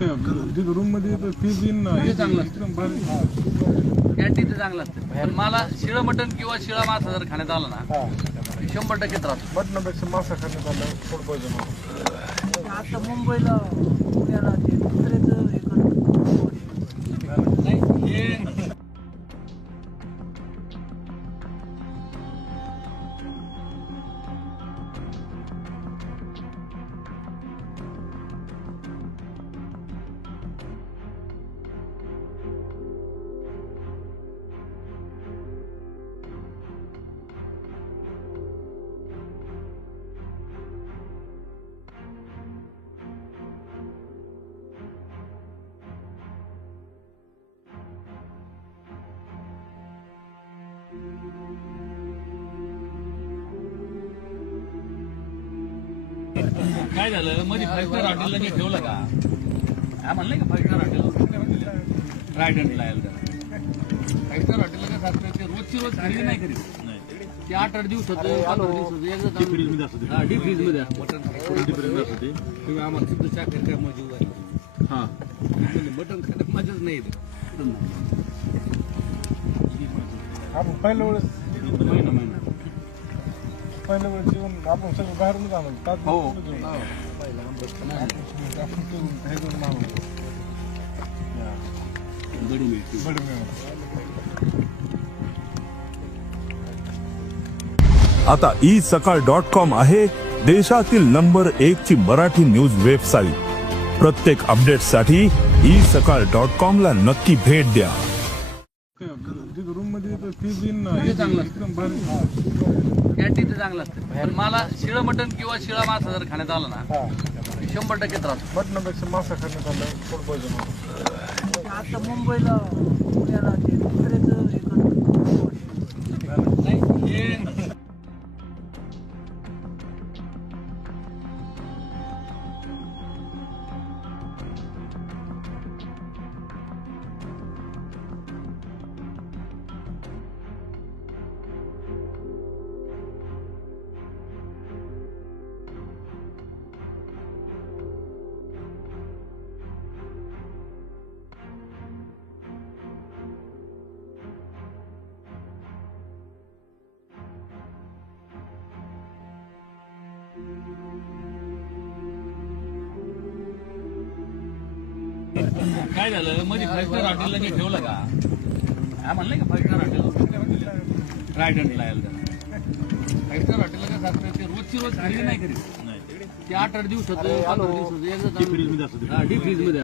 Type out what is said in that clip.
Room मध्ये चांगलं canteen चांगलं असतं पण मला शिळं मटण किंवा शिळा मासा जर खाण्यात आला ना 100% त्रास मटणापेक्षा मासा खाण्यात आला फूड पॉयझन होतं. आता मुंबईला पुण्याला ते कुत्र्याचं हे करतात. नाही हे काय झालं मध्ये 5 स्टार हॉटेलला मी ठेवलं का हा म्हणलं का 5 स्टार हॉटेल रायडंटला यायला 5 स्टार हॉटेलला कसं असतं ते रोजची रोज खरेदी नाही करीत ते 8-8 दिवस होतं 15 दिवस होतं एकदा डीप फ्रीज मध्ये असतं डीप फ्रीज मध्ये मटन डीप फ्रीज मध्ये असते तुम्ही आम्हाला शुद्ध शाकाहारी काय मजा आहे हा मटन खाण्यात मजाच नाही आपण पहिल्या वेळेस जेवण आपण सगळं बाहेरूनच आणलं हो बडी मिळते आता isakal.com आहे देशातील नंबर 1 ची मराठी न्यूज वेबसाईट. प्रत्येक अपडेटसाठी isakal.com ला नक्की भेट द्या. रूम मध्ये चांगलं कॅन्टीन चांगलं असतं पण मला शिळं मटण किंवा शिळा मासा जर खाण्यात आला ना 100% त्रास मटणापेक्षा मासा खाण्यात आला फूड पॉयझन होतं. आता मुंबईला पुण्याला ते कुत्र्याचं हे करतात. नाही हे काय झालं मध्ये 5 स्टार हॉटेलला मी ठेवलं का हा म्हणलं का 5 स्टार हॉटेल रायडंटला यायला 5 स्टार हॉटेलला कसं असतं ते रोजची रोज खरेदी नाही करीत ते 8-8 दिवस होतं 15 दिवस होतं एकदा डीप फ्रीज मध्ये